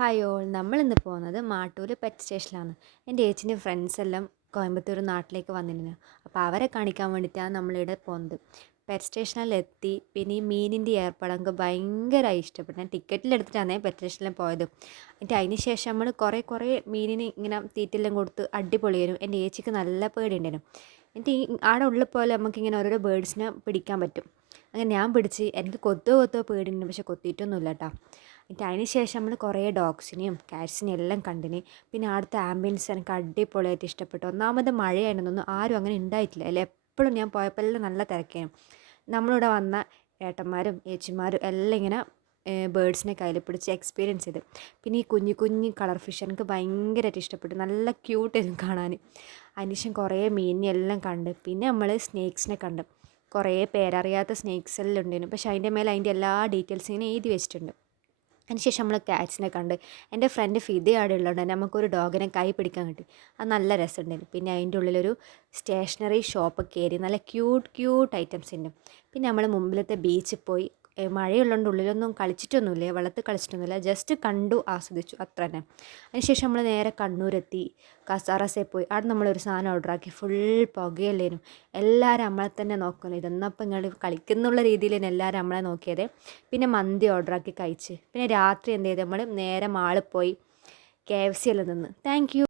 Hi all, നമ്മളിന്ന് പോകുന്നത് Mattoor pet സ്റ്റേഷനിലാണ്. എൻ്റെ ഏച്ചിൻ്റെ ഫ്രണ്ട്സ് എല്ലാം കോയമ്പത്തൂർ നാട്ടിലേക്ക് വന്നിരുന്നു. അപ്പോൾ അവരെ കാണിക്കാൻ വേണ്ടിയിട്ടാണ് നമ്മളിവിടെ പോകുന്നത്. പെറ്റ് സ്റ്റേഷനിലെത്തി. പിന്നെ ഈ മീനിൻ്റെ ഏർപ്പാട് എനിക്ക് ഭയങ്കരമായി ഇഷ്ടപ്പെട്ടു. ഞാൻ ടിക്കറ്റിലെടുത്തിട്ടാണ് പെറ്റ് സ്റ്റേഷനിൽ പോയത്. എന്നിട്ട് അതിന് ശേഷം നമ്മൾ കുറേ മീനിന് ഇങ്ങനെ തീറ്റെല്ലാം കൊടുത്ത് അടിപൊളിയായിരുന്നു. എൻ്റെ ഏച്ചിക്ക് നല്ല പേടിയുണ്ടായിരുന്നു. എന്നിട്ട് ഈ ആടെ ഉള്ളിൽ പോലെ നമുക്കിങ്ങനെ ഓരോരോ ബേഡ്സിനെ പിടിക്കാൻ പറ്റും. അങ്ങനെ ഞാൻ പിടിച്ച് എനിക്ക് കൊത്തോ പേടിയുണ്ട്, പക്ഷെ കൊത്തിയിട്ടൊന്നുമില്ല കേട്ടോ. എന്നിട്ട് അതിന് ശേഷം നമ്മൾ കുറേ ഡോഗ്സിനെയും കാറ്റ്സിനെയും എല്ലാം കണ്ടിന്. പിന്നെ അവിടുത്തെ ആംബിയൻസ് എനിക്ക് അടിപൊളിയായിട്ട് ഇഷ്ടപ്പെട്ടു. ഒന്നാമത് മഴയായിരുന്നൊന്നും ആരും അങ്ങനെ ഉണ്ടായിട്ടില്ല. അല്ലെ, എപ്പോഴും ഞാൻ പോയപ്പോൾ എല്ലാം നല്ല തിരക്കായിരുന്നു. നമ്മളിവിടെ വന്ന ഏട്ടന്മാരും ഏച്ചിമാരും എല്ലാം ഇങ്ങനെ ബേഡ്സിനെ കയ്യിൽ പിടിച്ച് എക്സ്പീരിയൻസ് ചെയ്ത്. പിന്നെ ഈ കുഞ്ഞു കളർ ഫിഷ് എനിക്ക് ഭയങ്കരമായിട്ട് ഇഷ്ടപ്പെട്ടു. നല്ല ക്യൂട്ടായിരുന്നു കാണാൻ. അതിനുശേഷം കുറേ മീനിനെല്ലാം കണ്ട്. പിന്നെ നമ്മൾ സ്നേക്സിനെ കണ്ട്. കുറേ പേരറിയാത്ത സ്നേക്സ് എല്ലാം ഉണ്ടായിരുന്നു. പക്ഷേ അതിൻ്റെ മേലെ അതിൻ്റെ എല്ലാ ഡീറ്റെയിൽസ് ഇങ്ങനെ എഴുതി വെച്ചിട്ടുണ്ട്. അതിനുശേഷം നമ്മൾ ക്യാറ്റ്സിനെ കണ്ട്. എൻ്റെ ഫ്രണ്ട് ഫിദ അവിടെ ഉള്ളതുകൊണ്ട് തന്നെ നമുക്കൊരു ഡോഗിനെ കൈ പിടിക്കാൻ കിട്ടി. അത് നല്ല രസമുണ്ടായിരുന്നു. പിന്നെ അതിൻ്റെ ഉള്ളിലൊരു സ്റ്റേഷനറി ഷോപ്പ് കയറി. നല്ല ക്യൂട്ട് ഐറ്റംസ് ഉണ്ട്. പിന്നെ നമ്മൾ മുമ്പിലത്തെ ബീച്ചിൽ പോയി. മഴയുള്ളതുകൊണ്ട് ഉള്ളിലൊന്നും കളിച്ചിട്ടൊന്നുമില്ല, വെള്ളത്തിൽ കളിച്ചിട്ടൊന്നുമില്ല, ജസ്റ്റ് കണ്ടു ആസ്വദിച്ചു, അത്ര തന്നെ. അതിനുശേഷം നമ്മൾ നേരെ കണ്ണൂരെത്തി. കസാറസയിൽ പോയി. അവിടെ നമ്മളൊരു സാധനം ഓർഡറാക്കി. ഫുൾ പുകയല്ലേനും. എല്ലാവരും നമ്മളെ തന്നെ നോക്കുന്നു. ഇതെന്നപ്പം ഇങ്ങോട്ട് കളിക്കുന്നുള്ള രീതിയിൽ തന്നെ എല്ലാവരും നമ്മളെ നോക്കിയത്. പിന്നെ മന്തി ഓർഡറാക്കി കഴിച്ച്. പിന്നെ രാത്രി എന്ത് ചെയ്ത് നമ്മൾ നേരെ മാളിൽ പോയി KFC എല്ലാം നിന്ന്. Thank you.